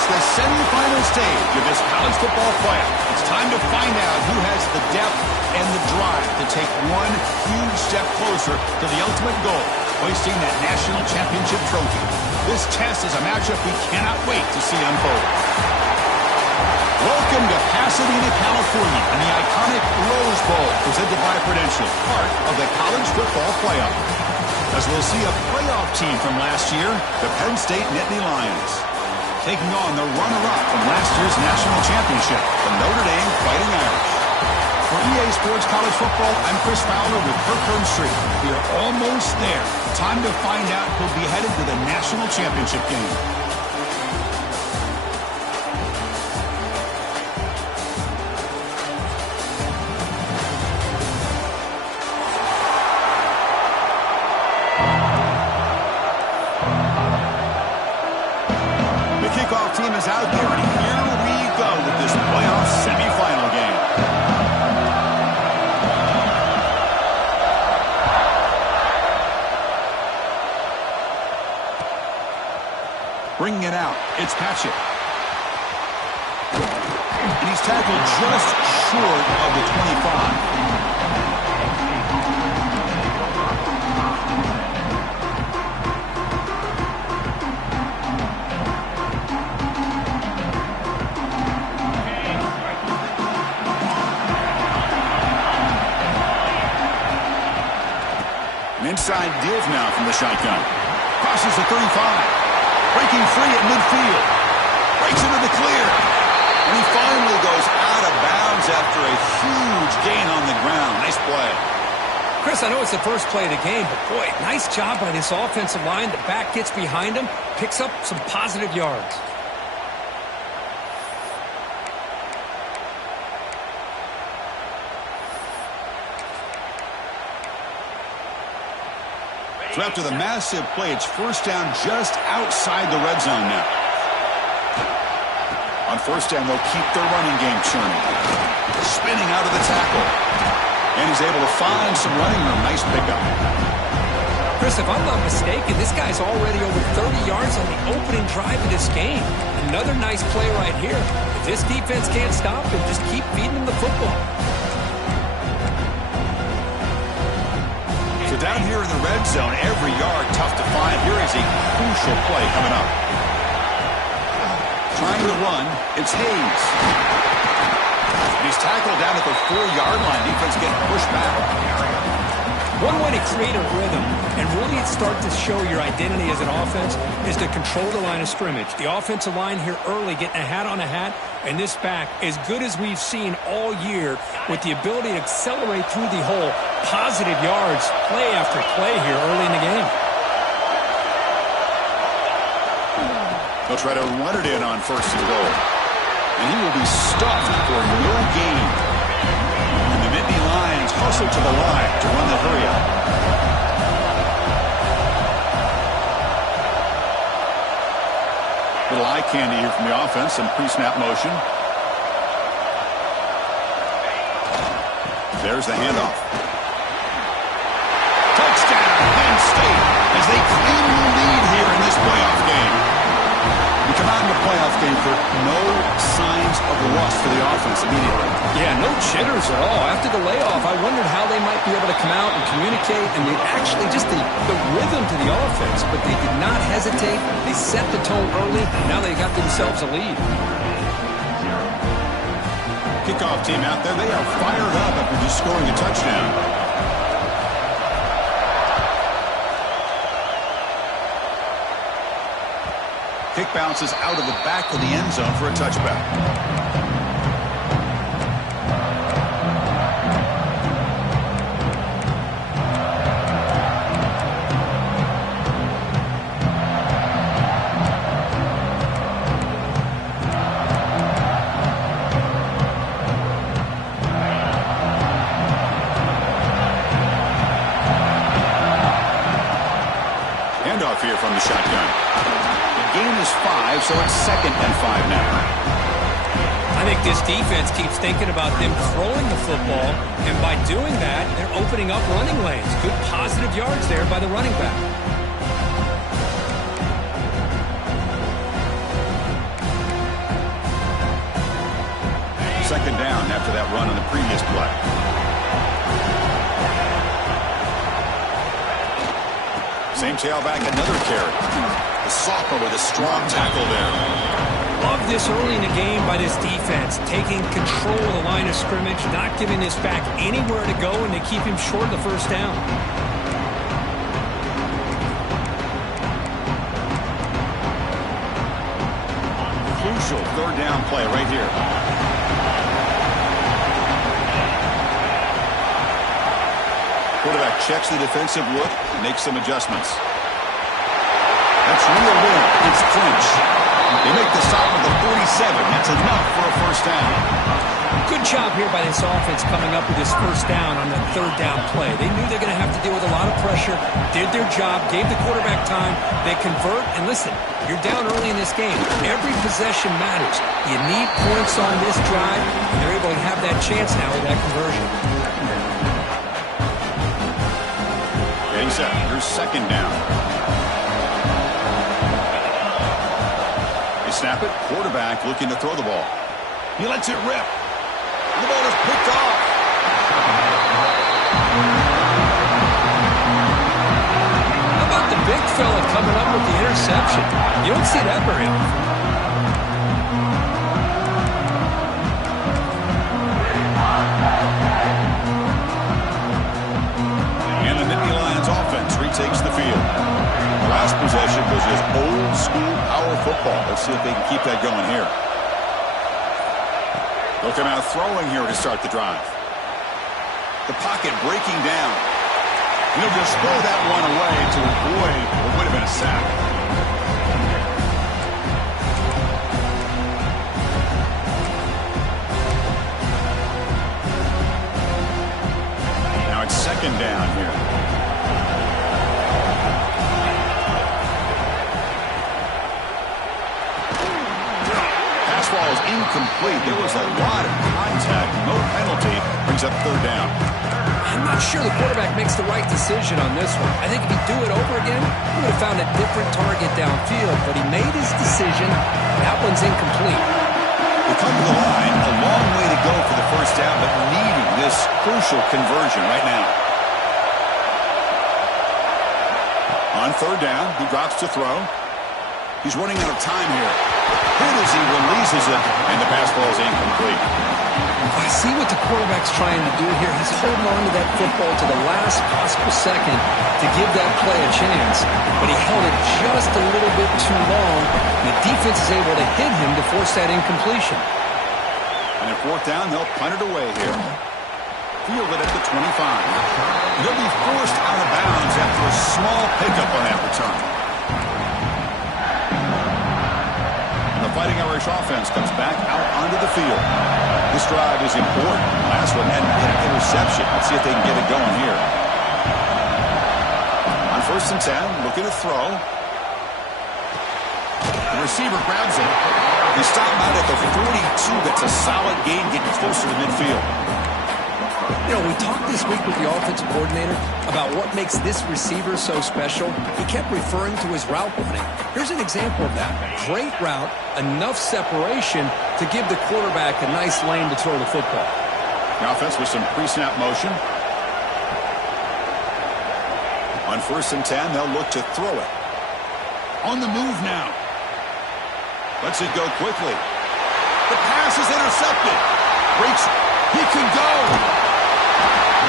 It's the semifinal stage of this college football playoff. It's time to find out who has the depth and the drive to take one huge step closer to the ultimate goal, hoisting that national championship trophy. This test is a matchup we cannot wait to see unfold. Welcome to Pasadena, California, and the iconic Rose Bowl, presented by Prudential, part of the college football playoff. As we'll see a playoff team from last year, the Penn State Nittany Lions, taking on the runner-up from last year's national championship, the Notre Dame Fighting Irish. For EA Sports College Football, I'm Chris Fowler with Kirk Herbstreit. We are almost there. Time to find out who'll be headed to the national championship game. Team is out there, and here we go with this playoff semifinal game. Bringing it out, it's Patchett. And he's tackled just short of the 25. Inside give now from the shotgun. Crosses the 35. Breaking free at midfield. Breaks into the clear. And he finally goes out of bounds after a huge gain on the ground. Nice play. Chris, I know it's the first play of the game, but boy, nice job by this offensive line. The back gets behind him, picks up some positive yards. So after the massive play, it's first down just outside the red zone now. On first down, they'll keep their running game churning. Spinning out of the tackle. And he's able to find some running room. Nice pickup. Chris, if I'm not mistaken, this guy's already over 30 yards on the opening drive of this game. Another nice play right here. If this defense can't stop him, just keep feeding him the football. So down here in the red zone, every yard tough to find. Here is a crucial play coming up. Trying to run, it's Hayes. He's tackled down at the 4-yard line. Defense getting pushed back. One way to create a rhythm and really start to show your identity as an offense is to control the line of scrimmage. The offensive line here early getting a hat on a hat, and this back, as good as we've seen all year, with the ability to accelerate through the hole, positive yards, play after play here early in the game. They'll try to run it in on first and goal. And he will be stuffed for no gain. And the Nittany Lions hustle to the line to run the hurry up. Little eye candy here from the offense, some pre-snap motion. There's the handoff. Touchdown, Penn State, as they claim the lead here in this playoff game. We come out in the playoff game for no signs of rust for the offense immediately. Yeah, no jitters at all. After the layoff, I wondered how they might be able to come out and communicate, and they actually just the rhythm to the offense, but they did not hesitate. They set the tone early. Now they got themselves a lead. Kickoff team out there, they are fired up after just scoring a touchdown. Kick bounces out of the back of the end zone for a touchback. Handoff here from the shotgun. Gain is 5, so it's 2nd and 5 now. I think this defense keeps thinking about them throwing the football, and by doing that, they're opening up running lanes. Good positive yards there by the running back. second down after that run on the previous play. Same tailback, another carry. The sophomore with a strong tackle there. Love this early in the game by this defense, taking control of the line of scrimmage, not giving this back anywhere to go, and they keep him short of the first down. Crucial third down play right here. Quarterback checks the defensive look, makes some adjustments. That's real win. It's clinch. They make the stop at the 47. That's enough for a first down. Good job here by this offense coming up with this first down on that third down play. They knew they're going to have to deal with a lot of pressure, did their job, gave the quarterback time. They convert, and listen, you're down early in this game. Every possession matters. You need points on this drive, and they're able to have that chance now with that conversion. Getting set. Here's second down. They snap it. Quarterback looking to throw the ball. He lets it rip. The ball is picked off. How about the big fella coming up with the interception? You don't see that very often. And the Nittany Lions offense retakes the field. The last possession was just old school power football. Let's see if they can keep that going here. They'll come out throwing here to start the drive. The pocket breaking down. He'll just throw that one away to avoid what would have been a sack. Now it's second down here. Ball is incomplete. There was a lot of contact. No penalty. Brings up third down. I'm not sure the quarterback makes the right decision on this one. I think if he'd do it over again, he would have found a different target downfield. But he made his decision. That one's incomplete. They come to the line. A long way to go for the first down, but needing this crucial conversion right now. On third down, he drops to throw. He's running out of time here. Hit as he releases it, and the pass ball is incomplete. I see what the quarterback's trying to do here. He's holding on to that football to the last possible second to give that play a chance. But he held it just a little bit too long. And the defense is able to hit him to force that incompletion. And at fourth down, they'll punt it away here. Field it at the 25. They'll be forced out of bounds after a small pickup on that return. The Fighting Irish offense comes back out onto the field. This drive is important. Last one had an interception. Let's see if they can get it going here. On first and 10, looking to throw. The receiver grabs it. They stop him out at the 42. That's a solid gain, getting closer to midfield. You know, we talked this week with the offensive coordinator about what makes this receiver so special. He kept referring to his route running. Here's an example of that. Great route, enough separation to give the quarterback a nice lane to throw the football. The offense with some pre-snap motion. On first and 10, they'll look to throw it. On the move now. Lets it go quickly. The pass is intercepted. Breaks. He can go.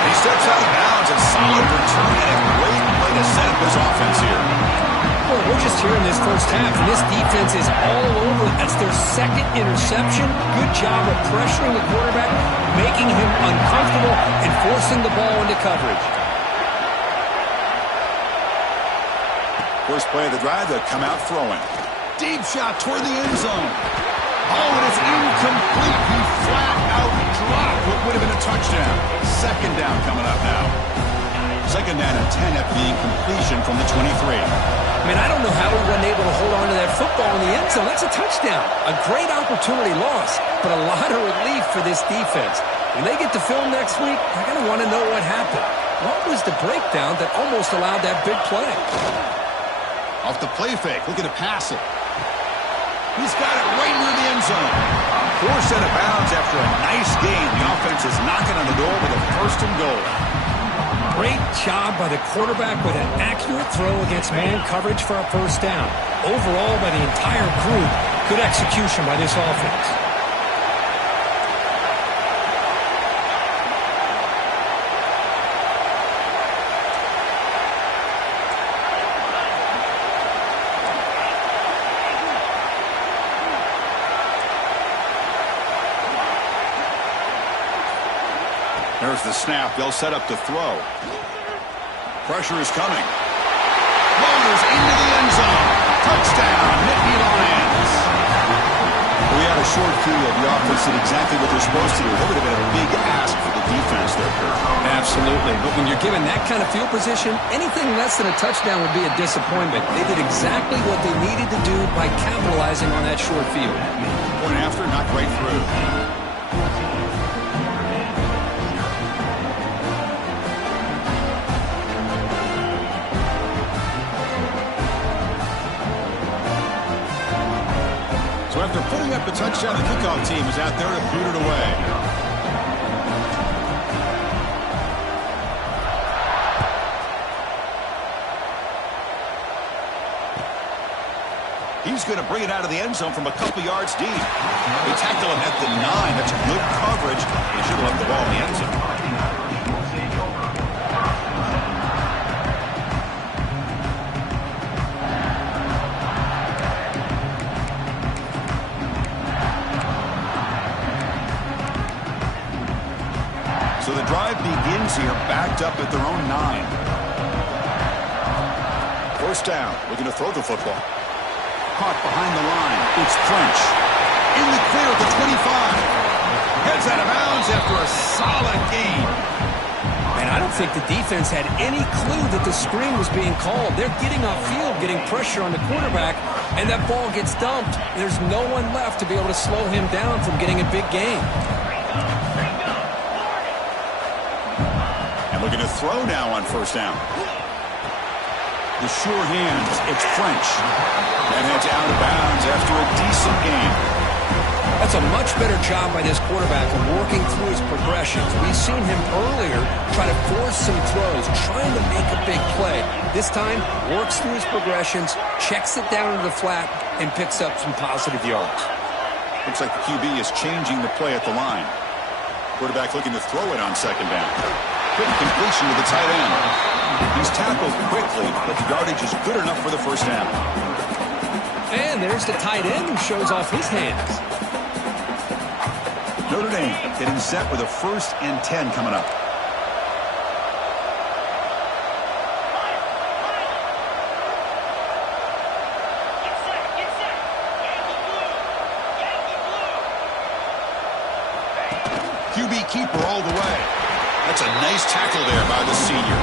He steps out of bounds. A solid return and a great way to set up his offense here. Well, we're just here in this first half, and this defense is all over. That's their second interception. Good job of pressuring the quarterback, making him uncomfortable, and forcing the ball into coverage. First play of the drive, they'll come out throwing. Deep shot toward the end zone. Oh, and it's incomplete. He flat out dropped what would have been a touchdown. Second down coming up now. Second down and 10 after the incompletion from the 23. I mean, I don't know how he wasn't able to hold on to that football in the end zone. That's a touchdown. A great opportunity lost, but a lot of relief for this defense. When they get to film next week, they're going to want to know what happened. What was the breakdown that almost allowed that big play? Off the play fake, looking to pass it. He's got it right near the end zone. Forced out of bounds after a nice gain. The offense is knocking on the door with a first and goal. Great job by the quarterback with an accurate throw against man coverage for a first down. Overall, by the entire group, good execution by this offense. There's the snap. They'll set up to throw. Pressure is coming. Motors into the end zone. Touchdown, Nittany Lions. We had a short field. The offense did exactly what they're supposed to do. That would have been a big ask for the defense there, Kurt. Absolutely. But when you're given that kind of field position, anything less than a touchdown would be a disappointment. They did exactly what they needed to do by capitalizing on that short field. Point after, not right through. So after putting up a touchdown, the kickoff team is out there to boot it away. He's going to bring it out of the end zone from a couple yards deep. They tackle him at the 9. That's good coverage. They should have left the ball in the end zone. So the drive begins here, backed up at their own 9. First down, looking to throw the football. Caught behind the line. It's French. In the clear at the 25. Heads out of bounds after a solid gain. And I don't think the defense had any clue that the screen was being called. They're getting off field, getting pressure on the quarterback, and that ball gets dumped. There's no one left to be able to slow him down from getting a big gain. Looking to throw now on first down. The sure hands, it's French. That heads out of bounds after a decent gain. That's a much better job by this quarterback of working through his progressions. We've seen him earlier try to force some throws, trying to make a big play. This time, works through his progressions, checks it down into the flat, and picks up some positive yards. Looks like the QB is changing the play at the line. Quarterback looking to throw it on second down. Quick completion to the tight end. He's tackled quickly, but the yardage is good enough for the first down. And there's the tight end who shows off his hands. Notre Dame getting set with a 1st and 10 coming up. QB keeper all the way. That's a nice tackle there by the senior.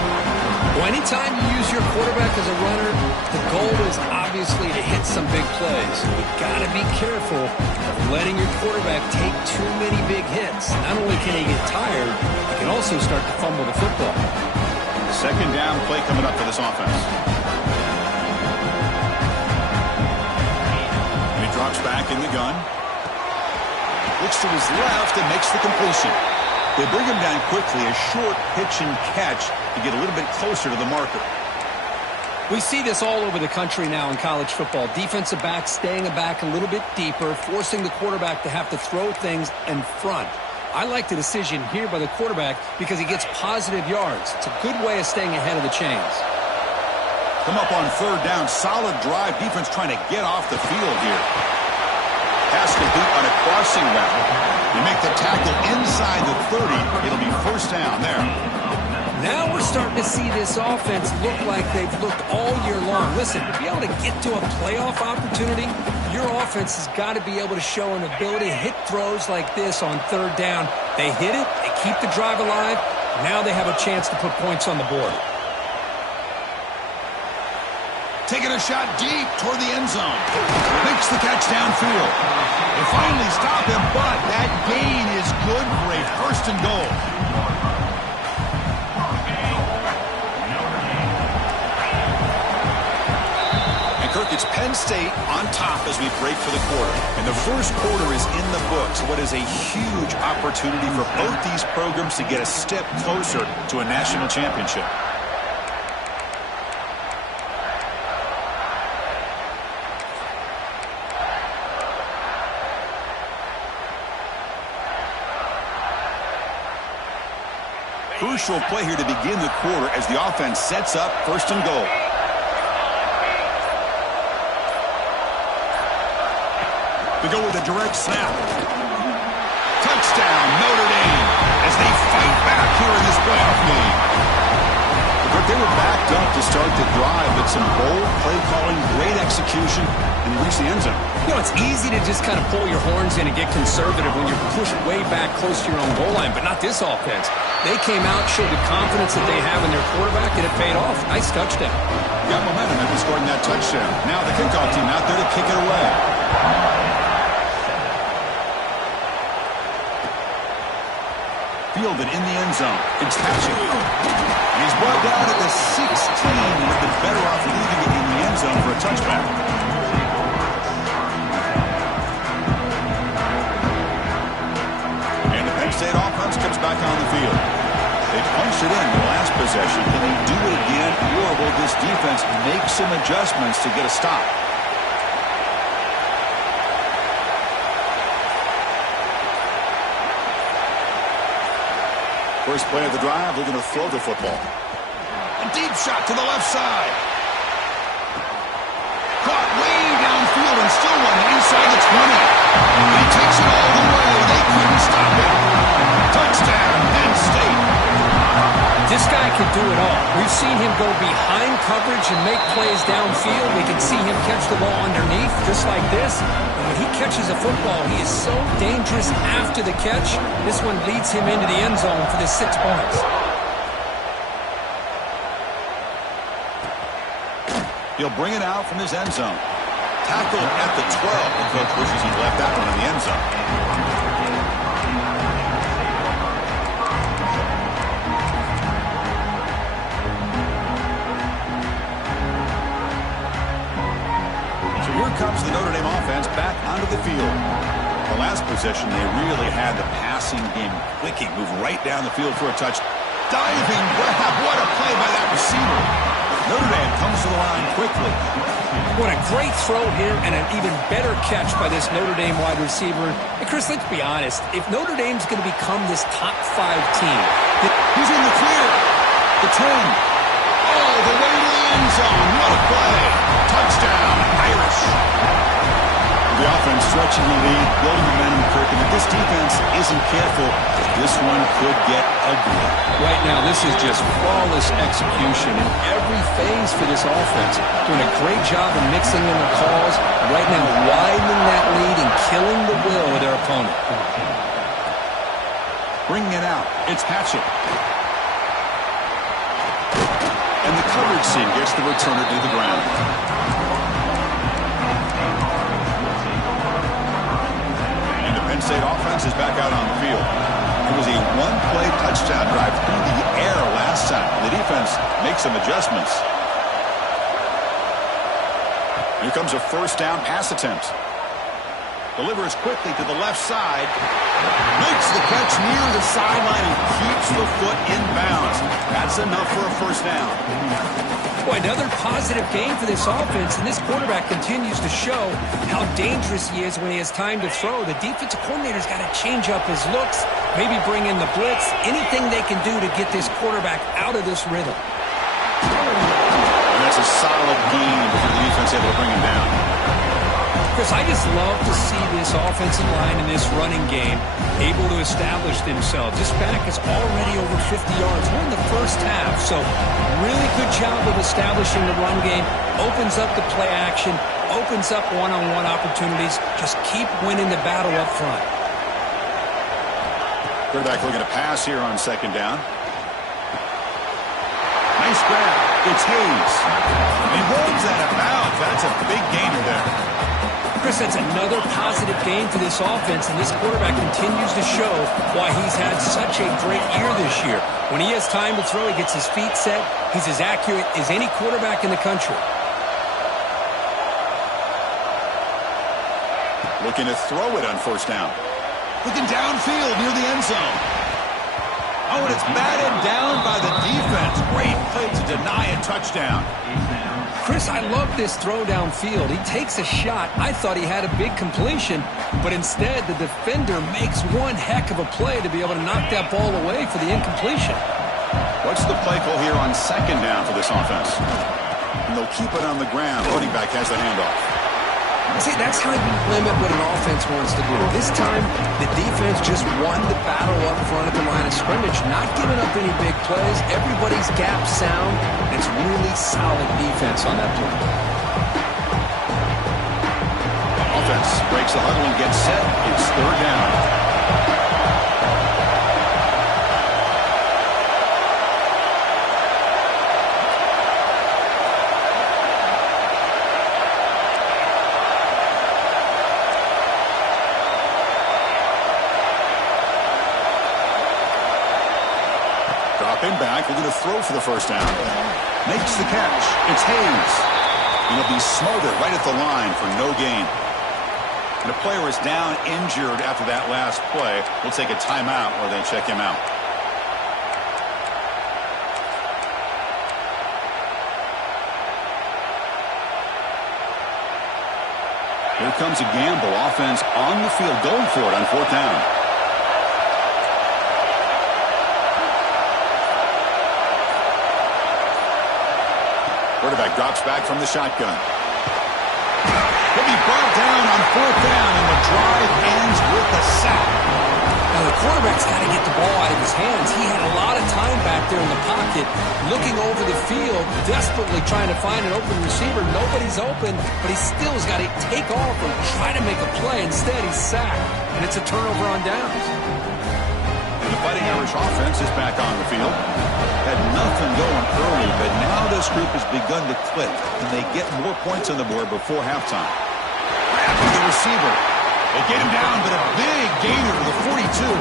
Well, anytime you use your quarterback as a runner, the goal is obviously to hit some big plays. You've got to be careful of letting your quarterback take too many big hits. Not only can he get tired, he can also start to fumble the football. Second down play coming up for this offense. And he drops back in the gun. Looks to his left and makes the completion. They bring him down quickly, a short pitch and catch to get a little bit closer to the marker. We see this all over the country now in college football. Defensive backs staying back a little bit deeper, forcing the quarterback to have to throw things in front. I like the decision here by the quarterback because he gets positive yards. It's a good way of staying ahead of the chains. Come up on third down. Solid drive. Defense trying to get off the field here. Pass complete on a crossing route. They make the tackle inside the 30. It'll be first down there. Now we're starting to see this offense look like they've looked all year long. Listen, to be able to get to a playoff opportunity, your offense has got to be able to show an ability to hit throws like this on third down. They hit it, they keep the drive alive. Now they have a chance to put points on the board. Taking a shot deep toward the end zone. Makes the catch downfield. They finally stop him, but that gain is good for a first and goal. And Kirk, it's Penn State on top as we break for the quarter. And the first quarter is in the books. What is a huge opportunity for both these programs to get a step closer to a national championship. Crucial play here to begin the quarter as the offense sets up first and goal. To go with a direct snap. Touchdown, Notre Dame, as they fight back here in this playoff game. But they were backed up to start the drive, but some bold play calling, great execution, and they reached the end zone. You know, it's easy to just kind of pull your horns in and get conservative when you're pushed way back close to your own goal line, but not this offense. They came out, showed the confidence that they have in their quarterback, and it paid off. Nice touchdown. Got momentum after scoring that touchdown. Now the kickoff team out there to kick it away. Fielded in the end zone. It's catching. And he's brought down at the 16. He's been better off leaving it in the end zone for a touchback. And the Penn State offense comes back on the field. They punched it in the last possession. Can they do it again, or will this defense make some adjustments to get a stop? First play of the drive, looking to throw the football. A deep shot to the left side. Caught way downfield and still running inside the 20. And he takes it all the way. They couldn't stop it. Touchdown, Penn State. This guy can do it all. We've seen him go behind coverage and make plays downfield. We can see him catch the ball underneath, just like this. And when he catches a football, he is so dangerous after the catch. This one leads him into the end zone for the 6 points. He'll bring it out from his end zone. Tackled at the 12. The coach wishes he'd left that one in the end zone. Comes the Notre Dame offense back onto the field. The last possession, they really had the passing game clicking, move right down the field for a touch. Diving grab, what a play by that receiver. Notre Dame comes to the line quickly. What a great throw here and an even better catch by this Notre Dame wide receiver. And Chris, let's be honest. If Notre Dame's going to become this top 5 team, he's in the clear. The 10. Oh, the way to the end zone. What a play. Touchdown, Irish. The offense stretching the lead, building momentum, Kirk, and if this defense isn't careful, this one could get ugly. Right now, this is just flawless execution in every phase for this offense. Doing a great job of mixing in the calls. Right now, widening that lead and killing the will of their opponent. Bringing it out, it's Hatchett. And the coverage seam gets the returner to the ground. And the Penn State offense is back out on the field. It was a one-play touchdown drive through the air last time. The defense makes some adjustments. Here comes a first down pass attempt. Delivers quickly to the left side. Makes the catch near the sideline and keeps the foot in bounds. That's enough for a first down. Boy, another positive game for this offense, and this quarterback continues to show how dangerous he is when he has time to throw. The defensive coordinator's got to change up his looks, maybe bring in the blitz, anything they can do to get this quarterback out of this rhythm. And that's a solid game for the defense able to bring him down. Chris, I just love to see this offensive line and this running game able to establish themselves. This back is already over 50 yards. We're in the first half, so really good job of establishing the run game. Opens up the play action, opens up one-on-one opportunities. Just keep winning the battle up front. Quarterback looking to pass here on second down. Nice grab. It's Hayes. He holds that about. That's a big gainer there. Chris, that's another positive game for this offense, and this quarterback continues to show why he's had such a great year this year. When he has time to throw, he gets his feet set. He's as accurate as any quarterback in the country. Looking to throw it on first down. Looking downfield near the end zone. Oh, and it's batted down by the defense. Great play to deny a touchdown. Chris, I love this throw downfield. He takes a shot. I thought he had a big completion, but instead the defender makes one heck of a play to be able to knock that ball away for the incompletion. What's the play call here on second down for this offense? And they'll keep it on the ground. Running back has the handoff. See, that's how you limit what an offense wants to do. This time, the defense just won the battle up front at the line of scrimmage, not giving up any big plays. Everybody's gap sound. It's really solid defense on that play. Offense breaks the huddle and gets set. It's third down. Dropping back, looking to throw for the first down. Makes the catch. It's Hayes. And he'll be smothered right at the line for no gain. And the player is down injured after that last play. We'll take a timeout while they check him out. Here comes a gamble. Offense on the field going for it on fourth down. Quarterback drops back from the shotgun. He'll be brought down on fourth down, and the drive ends with a sack. Now, the quarterback's got to get the ball out of his hands. He had a lot of time back there in the pocket, looking over the field, desperately trying to find an open receiver. Nobody's open, but he still has got to take off and try to make a play. Instead, he's sacked, and it's a turnover on downs. And the Fighting Irish offense is back on the field. Had nothing going early, but now this group has begun to click, and they get more points on the board before halftime. Grabbing the receiver. They get him down, but a big gainer to the 42.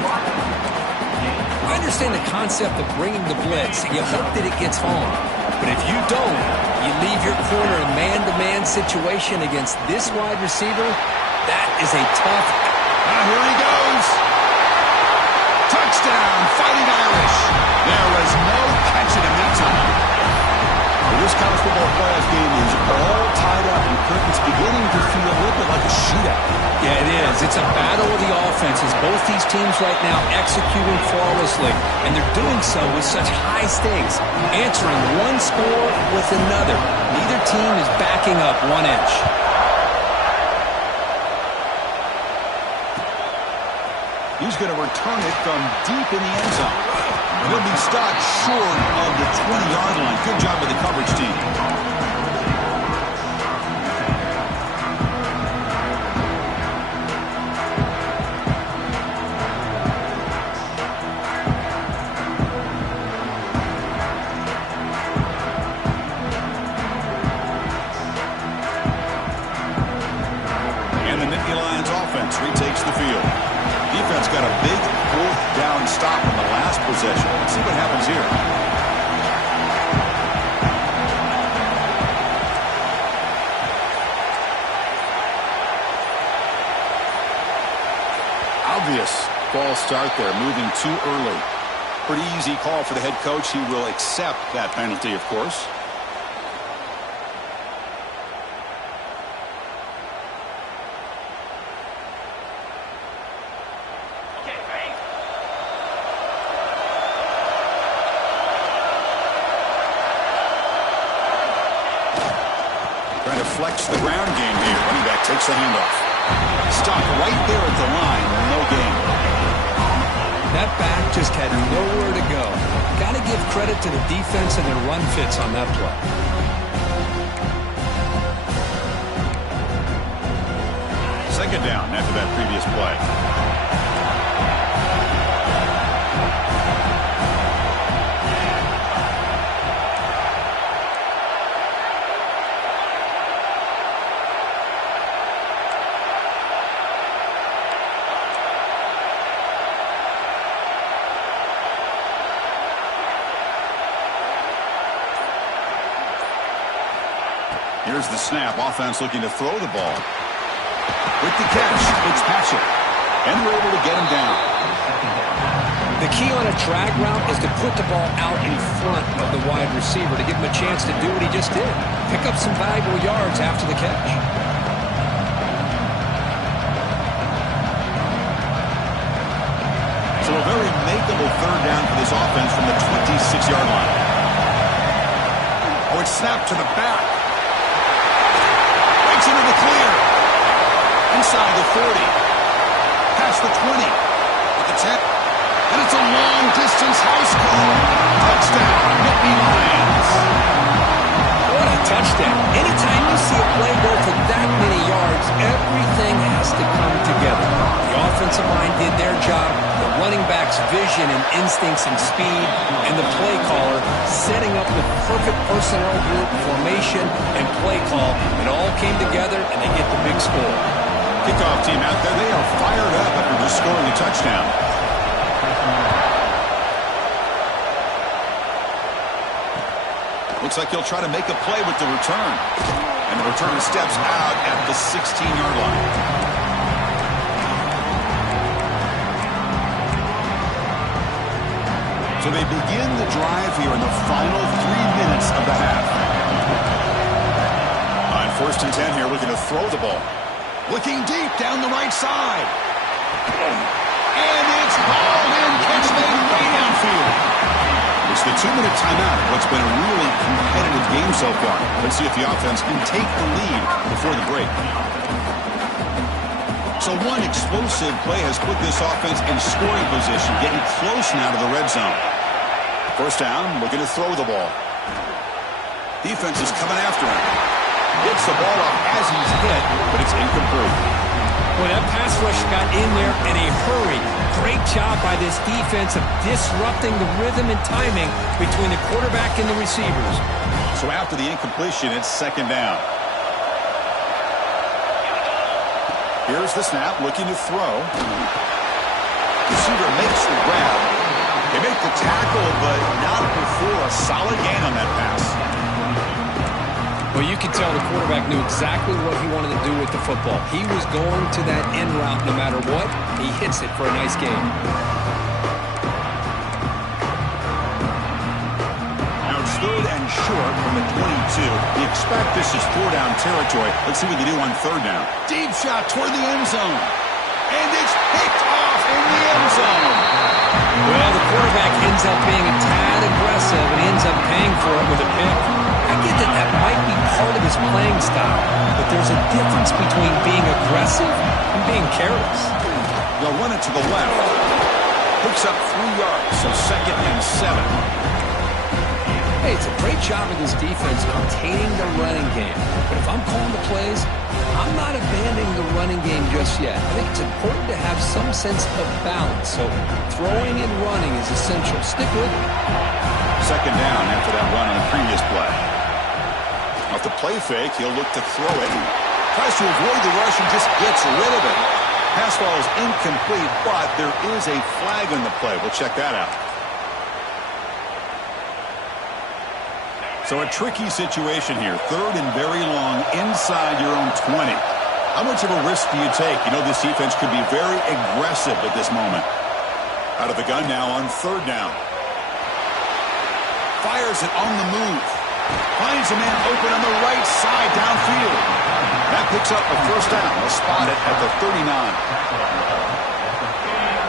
I understand the concept of bringing the blitz, and you hope that it gets home. But if you don't, you leave your corner in man-to-man situation against this wide receiver, that is a tough... Now here he goes. Touchdown, Fighting Irish. There was no catching him that time. Well, this college football playoff game is all tied up, and curtains beginning to feel a little bit like a shootout. Yeah, it is. It's a battle of the offenses. Both these teams right now executing flawlessly, and they're doing so with such high stakes, answering one score with another. Neither team is backing up 1 inch. He's going to return it from deep in the end zone. And he'll be stopped short of the 20-yard line. Good job by the coverage team. And the Nittany Lions offense retakes the field. Defense got a big fourth down stop on the last possession. Let's see what happens here. Obvious false start there, moving too early. Pretty easy call for the head coach. He will accept that penalty, of course. Trying to flex the ground game here. Running back takes the handoff. Stopped right there at the line. No gain. That back just had nowhere to go. Got to give credit to the defense and their run fits on that play. Second down after that previous play. Here's the snap. Offense looking to throw the ball. With the catch, it's Patchett. And we're able to get him down. The key on a drag route is to put the ball out in front of the wide receiver to give him a chance to do what he just did. Pick up some valuable yards after the catch. So a very makeable third down for this offense from the 26-yard line. Oh, it's snapped to the back. Breaks into the clear. Inside the 40. Past the 20. At the 10. And it's a long-distance house call. Touchdown, Nittany Lions. What a touchdown. Anytime you see a play go for that many yards, everything has to come together. The offensive line did their job, the running back's vision and instincts and speed, and the play caller setting up the perfect personnel group, formation, and play call. It all came together, and they get the big score. Kickoff team out there, they are fired up after just scoring a touchdown. Looks like he'll try to make a play with the return. And the return steps out at the 16-yard line. So they begin the drive here in the final 3 minutes of the half. On 1st and 10 here, looking to throw the ball. Looking deep down the right side. And it's hauled in. Catch made way downfield. It's the 2-minute timeout of what's been a really competitive game so far. Let's see if the offense can take the lead before the break. So one explosive play has put this offense in scoring position, getting close now to the red zone. First down, looking to throw the ball. Defense is coming after him. Gets the ball up as he's hit, but it's incomplete. Well, that pass rush got in there in a hurry. Great job by this defense of disrupting the rhythm and timing between the quarterback and the receivers. So after the incompletion, it's 2nd down. Here's the snap, looking to throw. Receiver makes the grab. They make the tackle, but not before a solid gain on that pass. Well, you can tell the quarterback knew exactly what he wanted to do with the football. He was going to that end route no matter what. He hits it for a nice gain. Now it's 3rd and short from the 22. You expect this is 4-down territory. Let's see what they do on 3rd down. Deep shot toward the end zone. And it's picked off in the end zone. Well, the quarterback ends up being a tad aggressive and ends up paying for it with a pick. I get that that might be part of his playing style, but there's a difference between being aggressive and being careless. They'll run it to the left. Picks up 3 yards, so 2nd and 7. Hey, it's a great job of this defense containing the running game. But if I'm calling the plays, I'm not abandoning the running game just yet. I think it's important to have some sense of balance. So throwing and running is essential. Stick with it. 2nd down after that run on the previous play. Off the play fake, he'll look to throw it. Tries to avoid the rush and just gets rid of it. Pass ball is incomplete, but there is a flag on the play. We'll check that out. So a tricky situation here. 3rd and very long inside your own 20. How much of a risk do you take? You know this defense could be very aggressive at this moment. Out of the gun now on 3rd down. Fires it on the move. Finds a man open on the right side downfield. That picks up a 1st down. They'll spot it at the 39.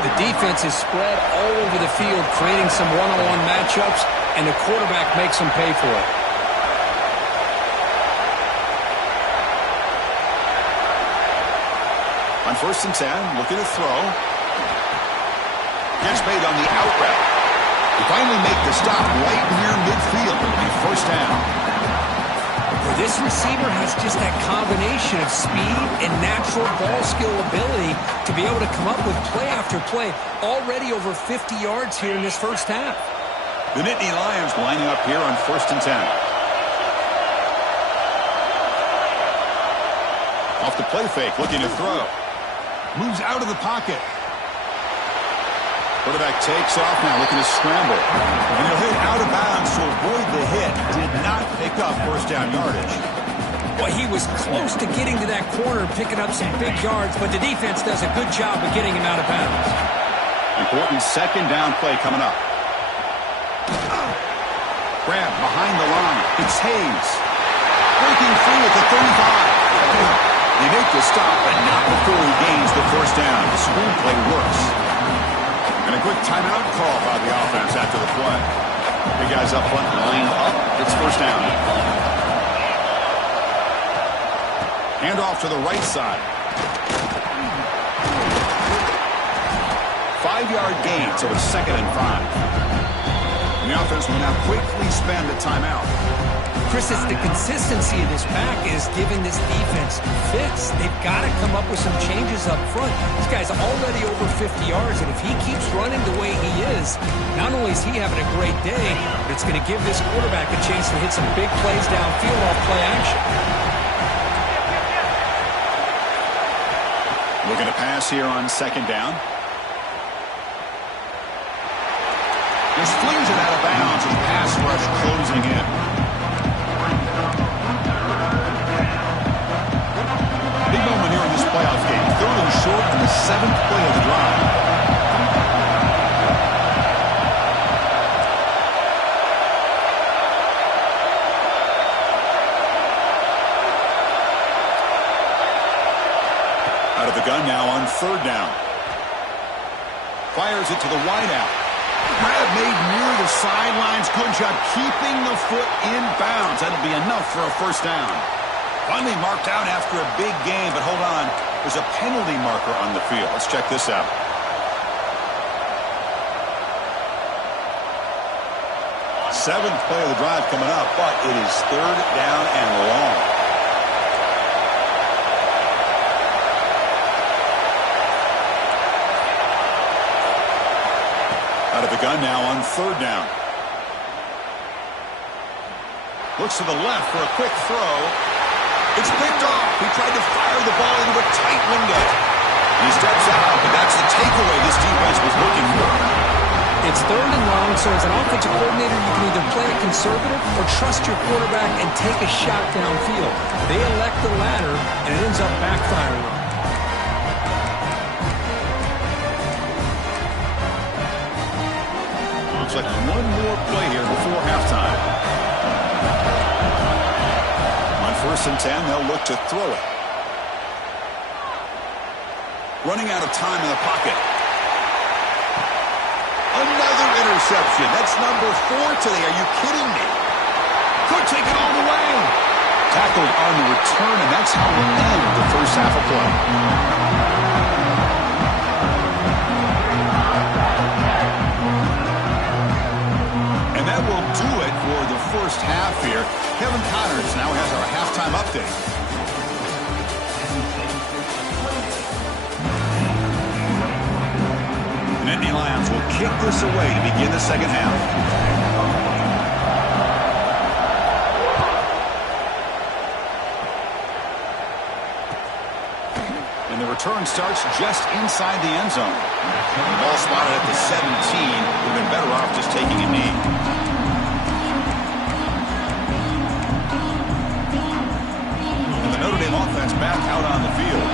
The defense is spread all over the field, creating some one-on-one matchups, and the quarterback makes them pay for it. On 1st and 10, looking to throw. Catch made on the out route. They finally make the stop right near midfield. It'll be 1st down. Well, this receiver has just that combination of speed and natural ball skill ability to be able to come up with play after play. Already over 50 yards here in this 1st half. The Nittany Lions lining up here on 1st and 10. Off the play fake, looking to throw. Moves out of the pocket. Quarterback takes off now, looking to scramble. And he'll hit out of bounds to avoid the hit. Did not pick up 1st down yardage. Well, he was close to getting to that corner and picking up some big yards, but the defense does a good job of getting him out of bounds. Important second down play coming up. Grab behind the line. It's Hayes. Breaking free at the 35. They make the stop, but not before he gains the first down. The screenplay works. And a quick timeout call by the offense after the play. The guys up front lined up. It's first down. Hand off to the right side. 5-yard gain, so it's 2nd and 5. And the offense will now quickly spend a timeout. Chris, it's the consistency of this back is giving this defense fits. They've got to come up with some changes up front. This guy's already over 50 yards, and if he keeps running the way he is, not only is he having a great day, but it's going to give this quarterback a chance to hit some big plays downfield off play action. Looking to pass here on 2nd down. Just flings it out of bounds with pass rush closing in. Big moment here in this playoff game. 3rd and short in the 7th play of the drive. Out of the gun now on 3rd down. Fires it to the wideout. Grab made near the sidelines. Good job keeping the foot in bounds. That'll be enough for a first down. Finally marked out after a big game, but hold on. There's a penalty marker on the field. Let's check this out. Seventh play of the drive coming up, but it is 3rd down and long. Out of the gun now on 3rd down. Looks to the left for a quick throw. It's picked off. He tried to fire the ball into a tight window. He steps out, but that's the takeaway this defense was looking for. It's 3rd and long, so as an offensive coordinator, you can either play it conservative or trust your quarterback and take a shot downfield. They elect the latter, and it ends up backfiring. Looks like one more play here before halftime. On 1st and 10, they'll look to throw it. Running out of time in the pocket. Another interception. That's number 4 today. Are you kidding me? Could take it all the way. Tackled on the return, and that's how we'll end the first half of play. And that will do it for the first half here. Kevin Connors now has our halftime update. The Nittany Lions will kick this away to begin the second half. And the return starts just inside the end zone. The ball spotted at the 17. Would have been better off just taking a knee. And the Notre Dame offense back out on the field.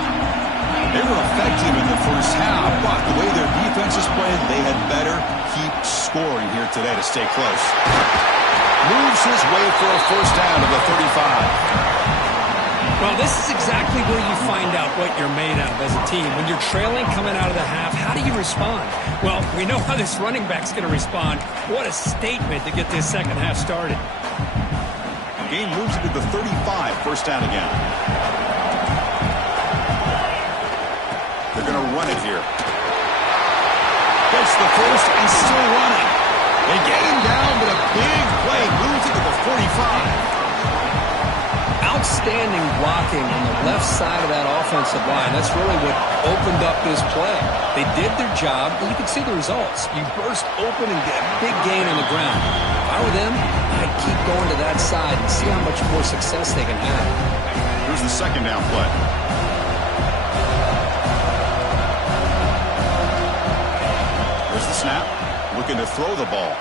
They were effective in the first half, but the way their defense is playing, they had better keep scoring here today to stay close. Moves his way for a first down to the 35. Well, this is exactly where you find out what you're made of as a team. When you're trailing coming out of the half, how do you respond? Well, we know how this running back's going to respond. What a statement to get this second half started. The game moves into the 35, first down again. They're going to run it here. Gets the first and still running. They get him down, but a big play moves it to the 45. Outstanding blocking on the left side of that offensive line. That's really what opened up this play. They did their job, and you can see the results. You burst open and get a big gain on the ground. If I were them, I'd keep going to that side and see how much more success they can have. Here's the second down play. There's the snap. Looking to throw the ball.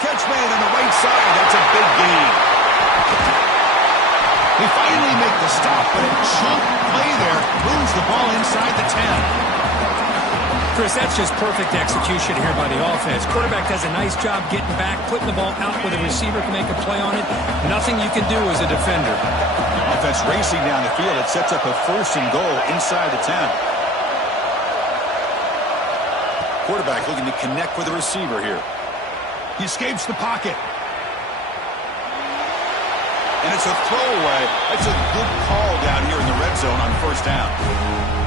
Catch made on the right side. That's a big gain. They finally make the stop, but a chunk play there moves the ball inside the 10. Chris, that's just perfect execution here by the offense. Quarterback does a nice job getting back, putting the ball out where the receiver can make a play on it. Nothing you can do as a defender. Offense racing down the field. It sets up a 1st and goal inside the 10. Quarterback looking to connect with the receiver here. He escapes the pocket. And it's a throwaway. That's a good call down here in the red zone on 1st down.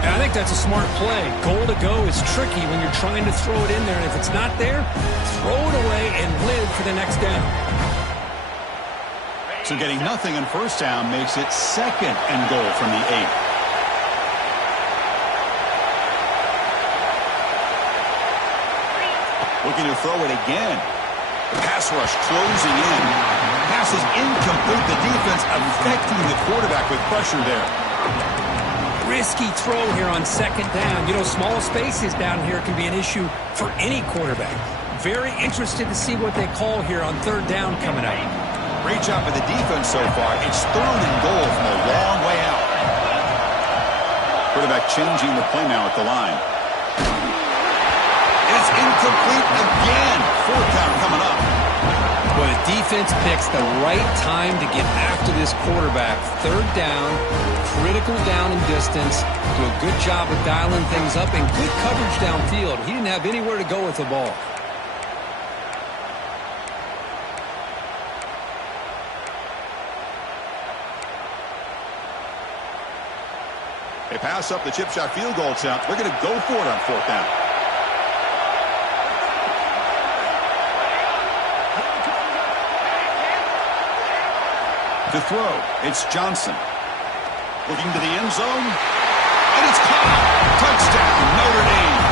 And I think that's a smart play. Goal to go is tricky when you're trying to throw it in there. And if it's not there, throw it away and live for the next down. So getting nothing on 1st down makes it 2nd and goal from the 8. Looking to throw it again. The pass rush closing in. Pass is incomplete. The defense affecting the quarterback with pressure there. Risky throw here on 2nd down. You know, small spaces down here can be an issue for any quarterback. Very interested to see what they call here on 3rd down coming up. Great job by the defense so far. It's 3rd and goal from a long way out. Quarterback changing the play now at the line. It's incomplete again. 4th down coming up. Well, the defense picks the right time to get after this quarterback. 3rd down, critical down and distance. Do a good job of dialing things up and good coverage downfield. He didn't have anywhere to go with the ball. They pass up the chip shot field goal attempt. They're going to go for it on 4th down. To throw, it's Johnson. Looking to the end zone. And it's caught. Touchdown, Notre Dame.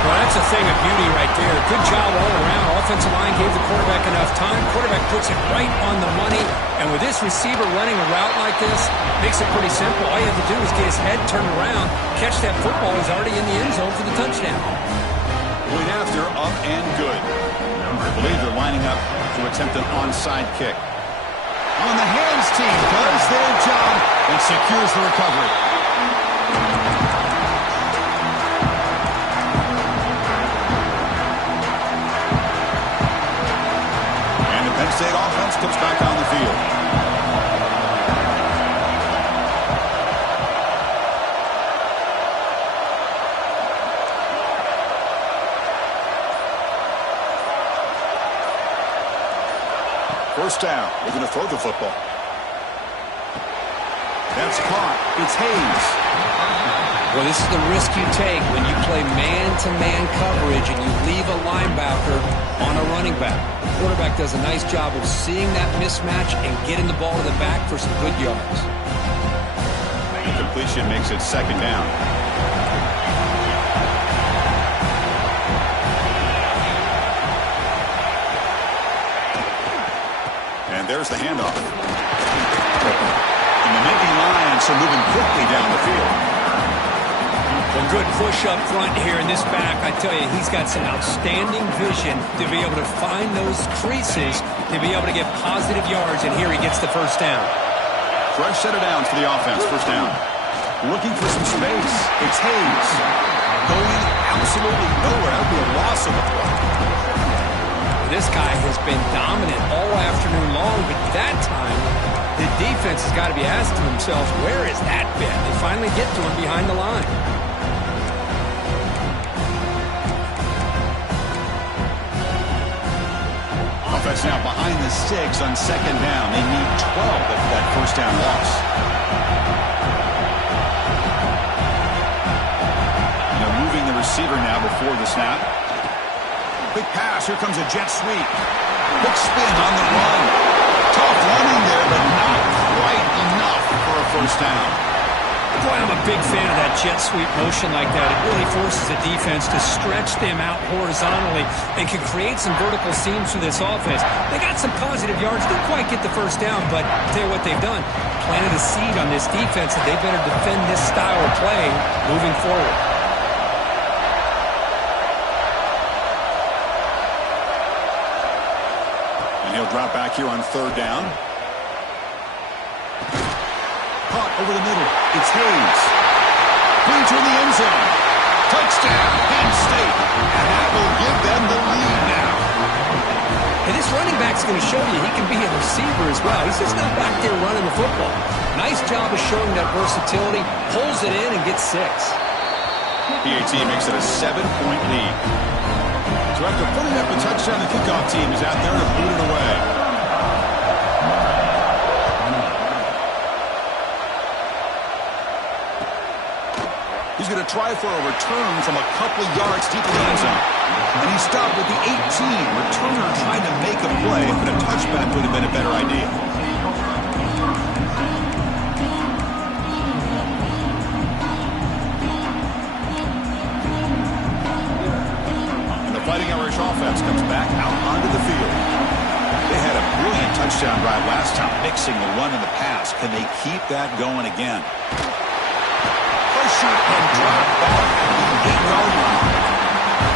Well, that's a thing of beauty right there. Good job all around. Offensive line gave the quarterback enough time. Quarterback puts it right on the money. And with this receiver running a route like this, makes it pretty simple. All you have to do is get his head turned around, catch that football. He's already in the end zone for the touchdown. Point after, up and good. I believe they're lining up to attempt an onside kick. On the hands team does their job and secures the recovery. And the Penn State offense comes back on the field. First down. We're going to throw the football. That's caught. It's Hayes. Well, this is the risk you take when you play man-to-man coverage and you leave a linebacker on a running back. The quarterback does a nice job of seeing that mismatch and getting the ball to the back for some good yards. The completion makes it 2nd down. And there's the handoff. And the Nittany Lions are moving quickly down the field. Well, good push up front here in this back. I tell you, he's got some outstanding vision to be able to find those creases, to be able to get positive yards, and here he gets the 1st down. Fresh set of downs for the offense. 1st down. Looking for some space. It's Hayes. Going absolutely nowhere. That would be a loss of the play. This guy has been dominant all afternoon long, but that time, the defense has got to be asking themselves, where has that been? They finally get to him behind the line. Offense now behind the 6 on 2nd down. They need 12 after that 1st down loss. Moving the receiver now before the snap. Quick pass. Here comes a jet sweep. Quick spin on the run. Tough running there, but not quite enough for a 1st down. Boy, I'm a big fan of that jet sweep motion like that. It really forces the defense to stretch them out horizontally and can create some vertical seams for this offense. They got some positive yards. Didn't quite get the 1st down, but I'll tell you what they've done. Planted a seed on this defense that they better defend this style of play moving forward. He'll drop back here on 3rd down. over the middle. It's Hayes. Into the end zone. Touchdown, Penn State. And that will give them the lead now. And this running back's going to show you he can be a receiver as well. He's just not back there running the football. Nice job of showing that versatility. Pulls it in and gets 6. PAT makes it a 7-point lead. So after putting up a touchdown, the kickoff team is out there to boot it away. He's going to try for a return from a couple yards deep in the end zone. And he stopped with the 18. Returner trying to make a play, but a touchback would have been a better idea. And the Fighting Irish offense comes back out onto the field. They had a brilliant touchdown drive last time, mixing the run and the pass. Can they keep that going again? And drop back at the 8-yard line.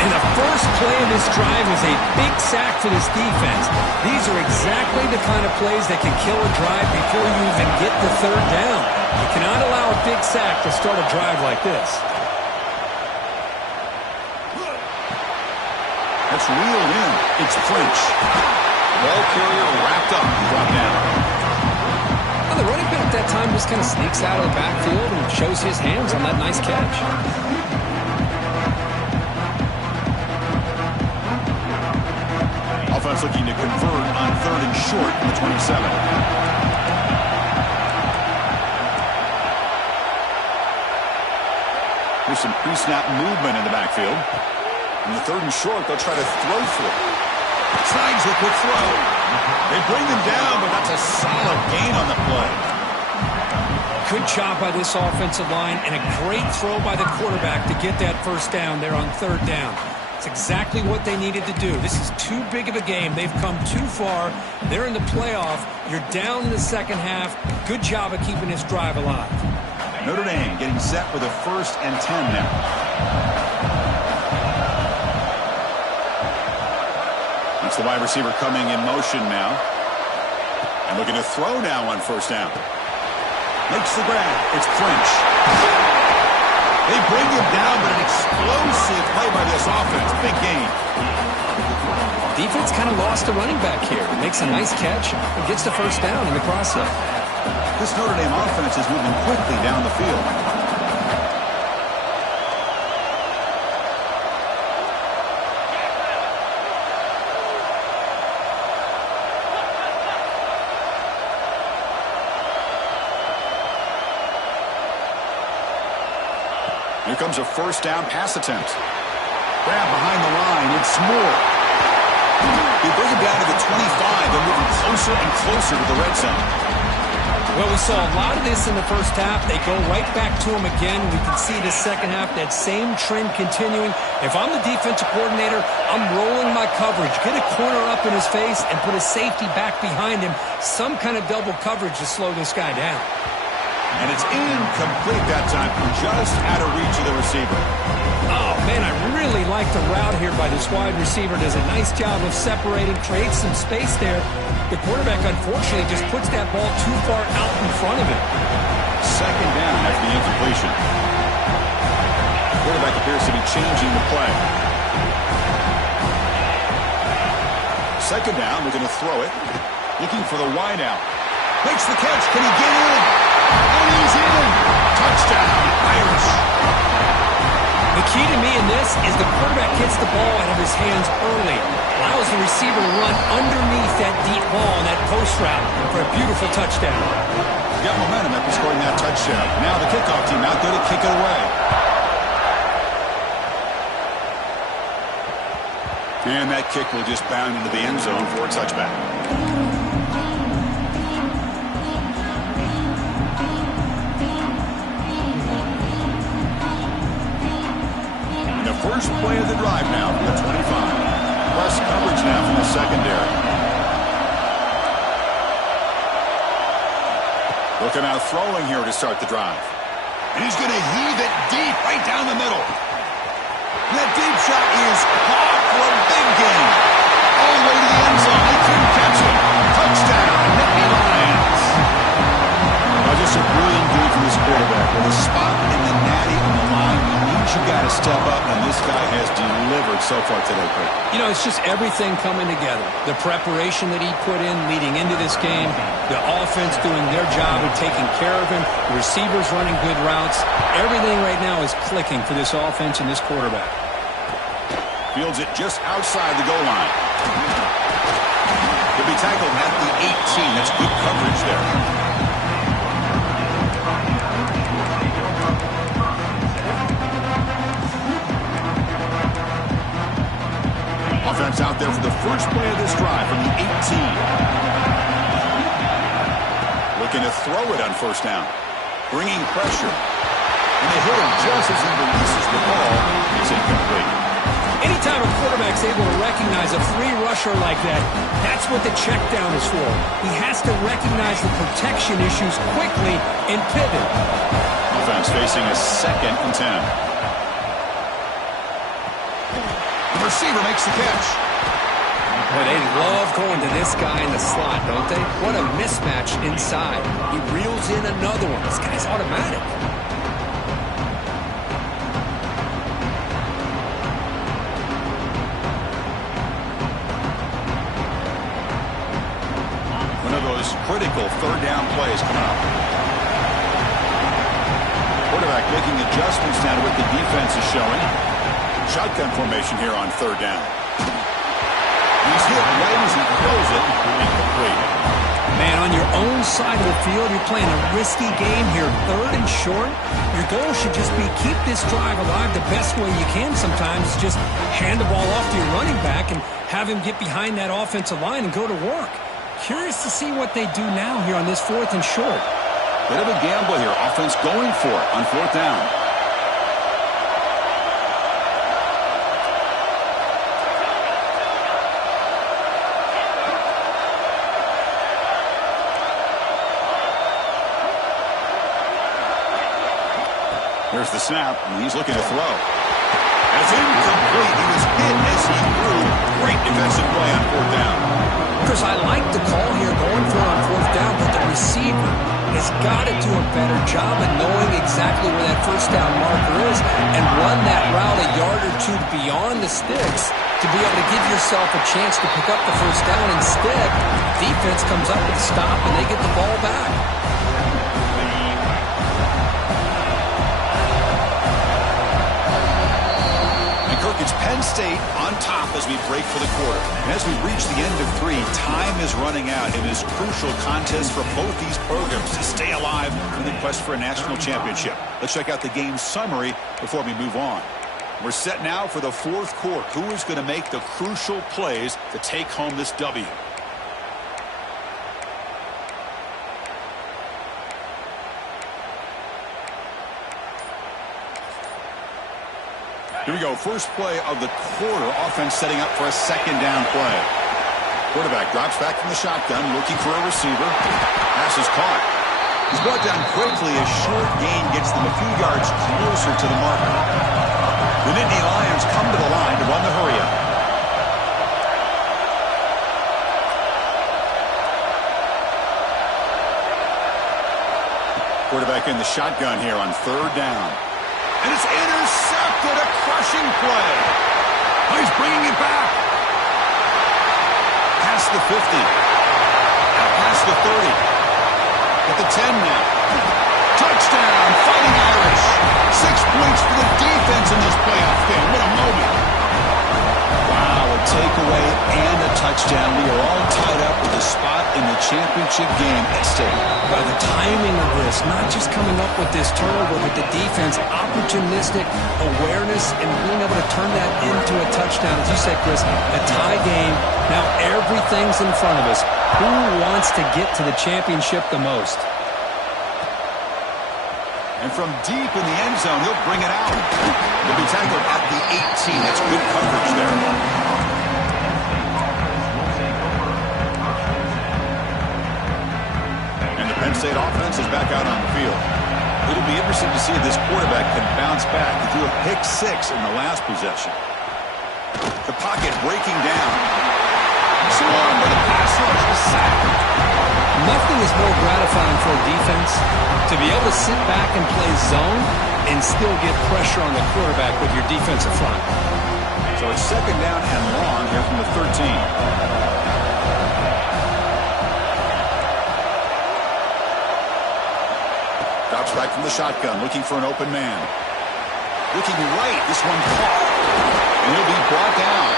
And the first play of this drive is a big sack for this defense. These are exactly the kind of plays that can kill a drive before you even get the 3rd down. You cannot allow a big sack to start a drive like this. That's reeled in. It's French. Ball carrier wrapped up and brought down. The running back that time just kind of sneaks out of the backfield and shows his hands on that nice catch. Offense looking to convert on 3rd and short from the 27. There's some pre-snap movement in the backfield. On the 3rd and short, they'll try to throw for it. Signs the quick throw. They bring them down, but that's a solid gain on the play. Good job by this offensive line and a great throw by the quarterback to get that 1st down there on 3rd down. It's exactly what they needed to do. This is too big of a game. They've come too far. They're in the playoff. You're down in the 2nd half. Good job of keeping this drive alive. Notre Dame getting set for the 1st and 10 now. It's the wide receiver coming in motion now. And looking to throw now on 1st down. Makes the grab. It's French. They bring him down, but an explosive play by this offense. Big gain. Defense kind of lost the running back here. Makes a nice catch and gets the 1st down in the process. This Notre Dame offense is moving quickly down the field. Here comes a 1st down pass attempt. Grab behind the line. It's Moore. They bring him down to the 25. They're moving closer and closer to the red zone. Well, we saw a lot of this in the 1st half. They go right back to him again. We can see the 2nd half, that same trend continuing. If I'm the defensive coordinator, I'm rolling my coverage. Get a corner up in his face and put a safety back behind him. Some kind of double coverage to slow this guy down. And it's incomplete that time, just out of reach of the receiver. Oh, man, I really like the route here by this wide receiver. Does a nice job of separating, creates some space there. The quarterback, unfortunately, just puts that ball too far out in front of him. 2nd down after the incompletion. The quarterback appears to be changing the play. 2nd down, we're going to throw it. Looking for the wide out. Makes the catch. Can he get in? And he's in. Touchdown, Irish. The key to me in this is the quarterback gets the ball out of his hands early. Allows the receiver to run underneath that deep ball on that post route for a beautiful touchdown. Got momentum after scoring that touchdown. Now the kickoff team out there to kick it away. And that kick will just bound into the end zone for a touchback. First play of the drive now from the 25. Plus coverage now from the secondary. Looking out throwing here to start the drive. And he's going to heave it deep right down the middle. And that deep shot is caught for a big gain. All the way to the end zone. He couldn't catch it. Touchdown, Nittany Lions. Well, just a brilliant defense quarterback with a spot in the natty on the line. You got to step up, and this guy has delivered so far today, Craig. You know, it's just everything coming together. The preparation that he put in leading into this game, the offense doing their job of taking care of him, the receivers running good routes. Everything right now is clicking for this offense and this quarterback. Fields it just outside the goal line. He'll be tackled at the 18. That's good coverage there. Offense out there for the first play of this drive from the 18. Looking to throw it on first down. Bringing pressure. And they hit him just as he releases the ball. It's incomplete. Anytime a quarterback's able to recognize a free rusher like that, that's what the check down is for. He has to recognize the protection issues quickly and pivot. Offense facing a 2nd and 10. The receiver makes the catch. Boy, they love going to this guy in the slot, don't they? What a mismatch inside. He reels in another one. This guy's automatic. One of those critical third down plays coming up. Quarterback making adjustments now to what the defense is showing. Shotgun formation here on third down. He's hit right as he throws it. Incomplete. Man, on your own side of the field, you're playing a risky game here. 3rd and short. Your goal should just be keep this drive alive the best way you can sometimes. Just hand the ball off to your running back and have him get behind that offensive line and go to work. Curious to see what they do now here on this 4th and short. Bit of a gamble here. Offense going for it on 4th down. Here's the snap, and he's looking to throw. It's incomplete. He was hit as he threw. Great defensive play on 4th down. Chris, I like the call here going for it on 4th down, but the receiver has got to do a better job of knowing exactly where that first down marker is and run that route a yard or two beyond the sticks to be able to give yourself a chance to pick up the first down. Instead, defense comes up with a stop, and they get the ball back. It's Penn State on top as we break for the quarter. And as we reach the end of 3, time is running out in this crucial contest for both these programs to stay alive in the quest for a national championship. Let's check out the game summary before we move on. We're set now for the 4th quarter. Who is going to make the crucial plays to take home this W? Here we go. First play of the quarter. Offense setting up for a 2nd down play. Quarterback drops back from the shotgun, looking for a receiver. Pass is caught. He's brought down quickly. A short gain gets them a few yards closer to the marker. The Nittany Lions come to the line to run the hurry-up. Quarterback in the shotgun here on 3rd down. And it's intercepted, a crushing play. Oh, he's bringing it back. Past the 50. Out past the 30. At the 10 now. Touchdown, Fighting Irish. 6 points for the defense in this playoff game. What a moment. Wow, a takeaway and a touchdown. We are all tied up with a spot in the championship game at stake. By the timing of this, not just coming up with this turnover, but the defense, opportunistic awareness, and being able to turn that into a touchdown. As you said, Chris, a tie game. Now everything's in front of us. Who wants to get to the championship the most? And from deep in the end zone, he'll bring it out. He'll be tackled at the 18. That's good coverage there. Penn State offense is back out on the field. It'll be interesting to see if this quarterback can bounce back. He threw a pick 6 in the last possession. The pocket breaking down. Swung by the pass rush, the sack. Nothing is more gratifying for a defense to be able to sit back and play zone and still get pressure on the quarterback with your defensive front. So it's second down and long here from the 13. Drops back from the shotgun, looking for an open man. Looking right, this one caught, and he'll be brought down.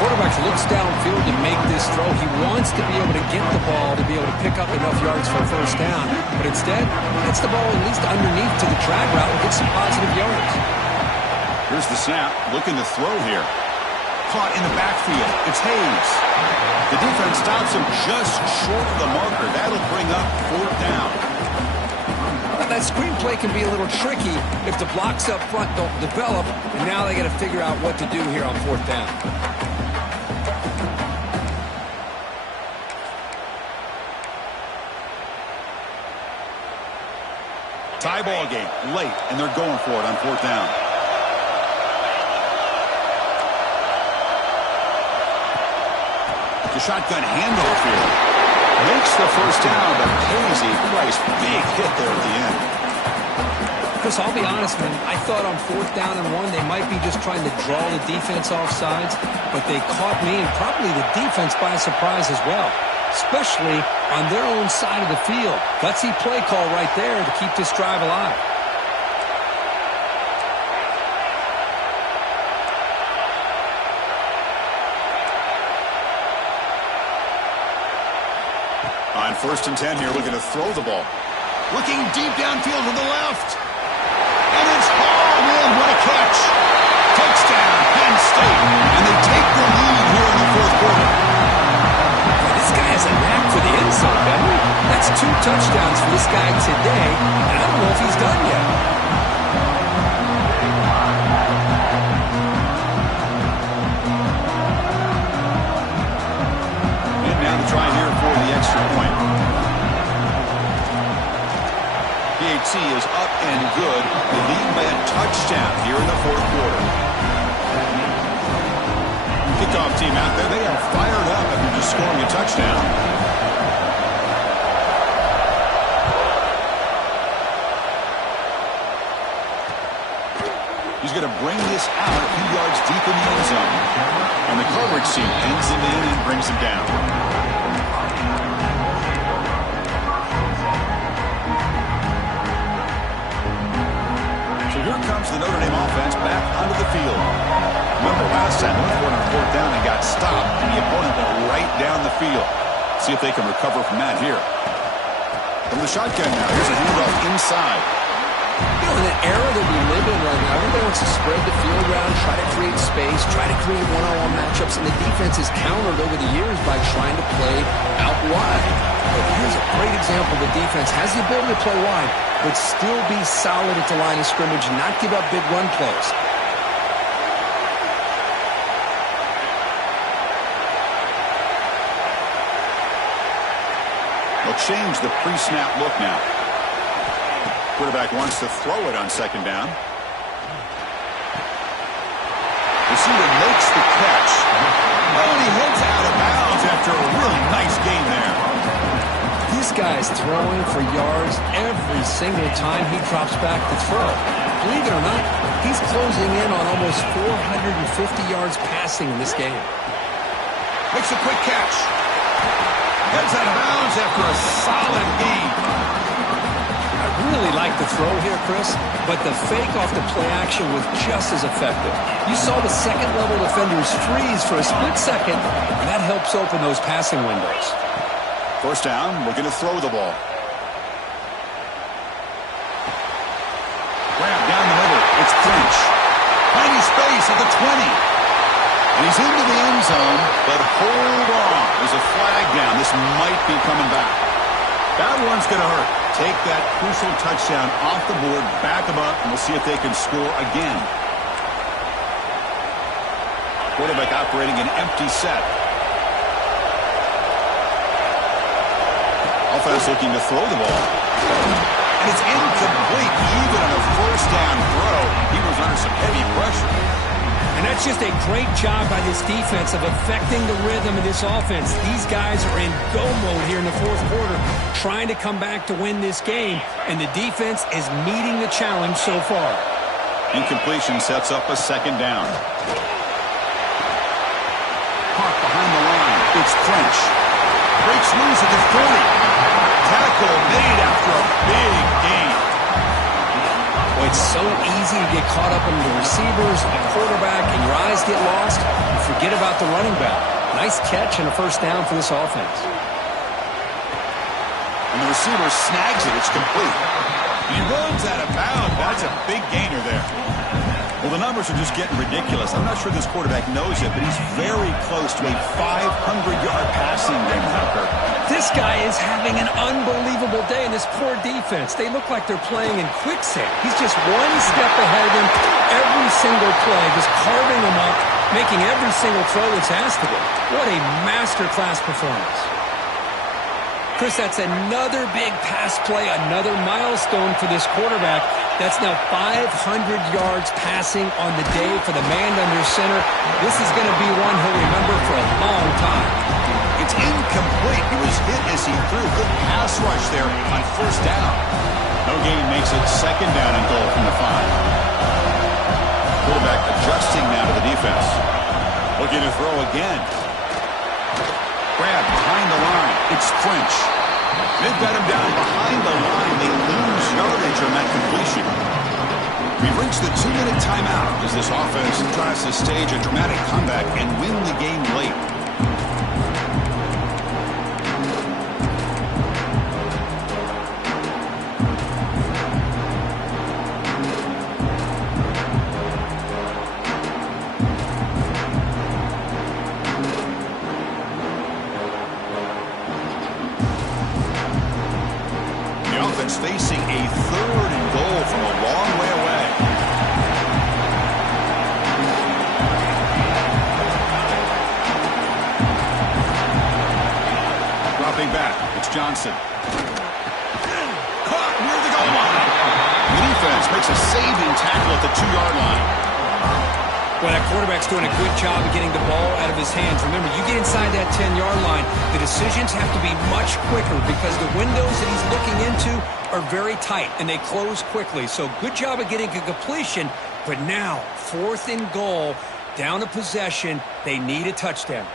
Quarterback looks downfield to make this throw. He wants to be able to get the ball to be able to pick up enough yards for a first down, but instead, hits the ball at least underneath to the drag route and gets some positive yards. Here's the snap, looking to throw here. Caught in the backfield, it's Hayes. The defense stops him just short of the marker. That'll bring up fourth down. That screenplay can be a little tricky if the blocks up front don't develop, and now they got to figure out what to do here on fourth down. Tie ball game, late, and they're going for it on fourth down. The shotgun handoff here. Makes the first down, but Casey Price, big hit there at the end. Chris, I'll be honest, man. I thought on fourth down and one, they might be just trying to draw the defense off sides, but they caught me and probably the defense by surprise as well, especially on their own side of the field. Gutsy play call right there to keep this drive alive. On first and 10 here, looking to throw the ball. Looking deep downfield to the left. And it's hauled in. What a catch. Touchdown, Penn State. And they take the lead here in the fourth quarter. This guy has a knack for the end zone, doesn't he? That's 2 touchdowns for this guy today, and I don't know if he's done yet. And now to try here for the extra point. PHC is up and good. They lead by a touchdown here in the fourth quarter. Kickoff team out there, they are fired up after just scoring a touchdown. He's going to bring this out a few yards deep in the end zone. And the coverage team ends him in and brings him down. So here comes the Notre Dame offense back onto the field. Remember last time, went for it on fourth down and got stopped, and the opponent went right down the field. See if they can recover from that here. From the shotgun now, here's a handoff inside. You know, in the era that we live in right now, everybody wants to spread the field around, try to create space, try to create one-on-one matchups, and the defense is countered over the years by trying to play out wide. But here's a great example. The defense has the ability to play wide, but still be solid at the line of scrimmage and not give up big run plays. They'll change the pre-snap look now. Quarterback wants to throw it on second down. Receiver makes the catch. Oh, and he heads out of bounds after a really nice game there. This guy's throwing for yards every single time he drops back to throw. Believe it or not, he's closing in on almost 450 yards passing in this game. Makes a quick catch. Heads out of bounds after a solid game. I really like the throw here, Chris, but the fake off the play action was just as effective. You saw the second-level defenders freeze for a split second, and that helps open those passing windows. First down, looking to throw the ball. Grab down the middle. It's French. Tiny space at the 20. And he's into the end zone, but hold on. There's a flag down. This might be coming back. That one's going to hurt. Take that crucial touchdown off the board, back them up, and we'll see if they can score again. Quarterback operating an empty set. Offense looking to throw the ball. And it's incomplete, even on a first down throw. He was under some heavy pressure. And that It's just a great job by this defense of affecting the rhythm of this offense. These guys are in go mode here in the fourth quarter, trying to come back to win this game, and the defense is meeting the challenge so far. Incompletion sets up a second down. Park behind the line. It's French. Breaks loose at the 40. Tackle made after a big gain. Well, it's so easy to get caught up in the receivers, the quarterback, and your eyes get lost. You forget about the running back. Nice catch and a first down for this offense. And the receiver snags it. It's complete. He runs out of bounds. That's a big gainer there. Well, the numbers are just getting ridiculous. I'm not sure this quarterback knows it, but he's very close to a 500-yard passing game, Tucker. This guy is having an unbelievable day in this poor defense. They look like they're playing in quicksand. He's just one step ahead of them every single play, just carving them up, making every single throw that's asked of him. What a masterclass performance. Chris, that's another big pass play, another milestone for this quarterback. That's now 500 yards passing on the day for the man under center. This is going to be one he'll remember for a long time. It's incomplete. He was hit as he threw. Good pass rush there on first down. No gain makes it second down and goal from the 5. Quarterback adjusting now to the defense. Looking to throw again. Grab behind the line. It's French. They've got him down behind the line. They lose yardage on that completion. We've reached the 2-minute timeout as this offense tries to stage a dramatic comeback and win the game late. Facing a 3rd and goal from a long way away. Dropping back, it's Johnson. Caught near the goal line. The defense makes a saving tackle at the 2-yard line. Well, that quarterback's doing a good job of getting the ball out of his hands. Remember, you get inside that 10-yard line, the decisions have to be much quicker because the windows that he's looking into are very tight, and they close quickly. So good job of getting a completion, but now 4th and goal, down a possession. They need a touchdown.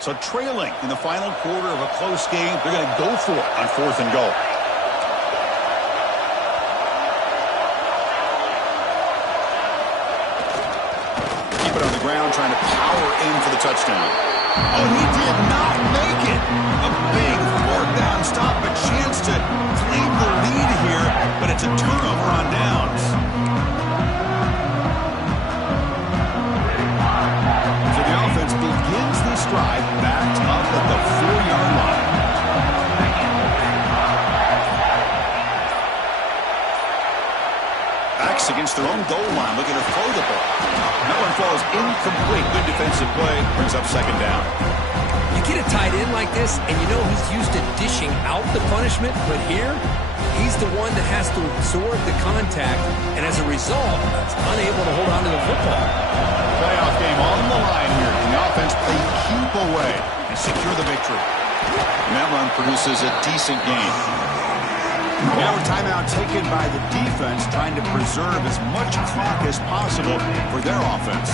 So trailing in the final quarter of a close game, they're going to go for it on 4th and goal. Keep it on the ground, trying to power in for the touchdown. Oh, he did not make it. A big 4th down stop, a chance to claim the lead here, but it's a turnover on downs. So the offense begins this drive backed up at the 4-yard line. Backs against their own goal line, looking to throw the ball. That one falls incomplete. Good defensive play, brings up second down. You get a tight end like this, and you know he's used to dishing out the punishment, but here, he's the one that has to absorb the contact, and as a result, is unable to hold on to the football. Playoff game on the line here. And the offense played keep away and secure the victory. And that run produces a decent gain. Now a timeout taken by the defense, trying to preserve as much clock as possible for their offense.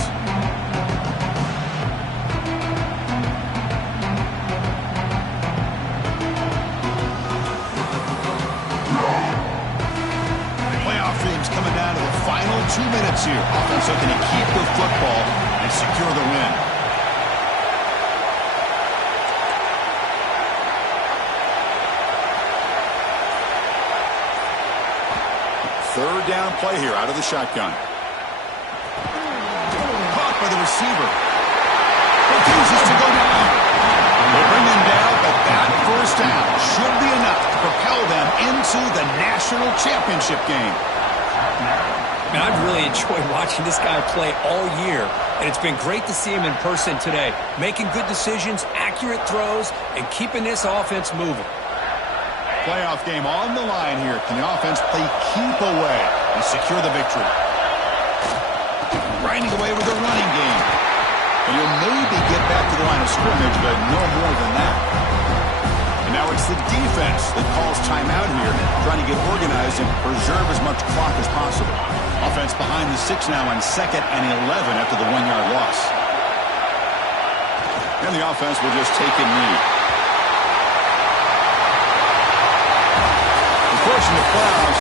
Playoff games coming down to the final 2 minutes here. Offense looking to keep the football and secure the win. Third down play here out of the shotgun. Caught by the receiver. Refuses to go down. They bring him down, but that first down should be enough to propel them into the national championship game. Man, I've really enjoyed watching this guy play all year, and it's been great to see him in person today, making good decisions, accurate throws, and keeping this offense moving. Playoff game on the line here. Can the offense play keep away and secure the victory? Grinding away with a running game. And he'll maybe get back to the line of scrimmage, but no more than that. And now it's the defense that calls timeout here, trying to get organized and preserve as much clock as possible. Offense behind the 6 now on 2nd and 11 after the 1-yard loss. And the offense will just take a knee. Of course, in the playoffs,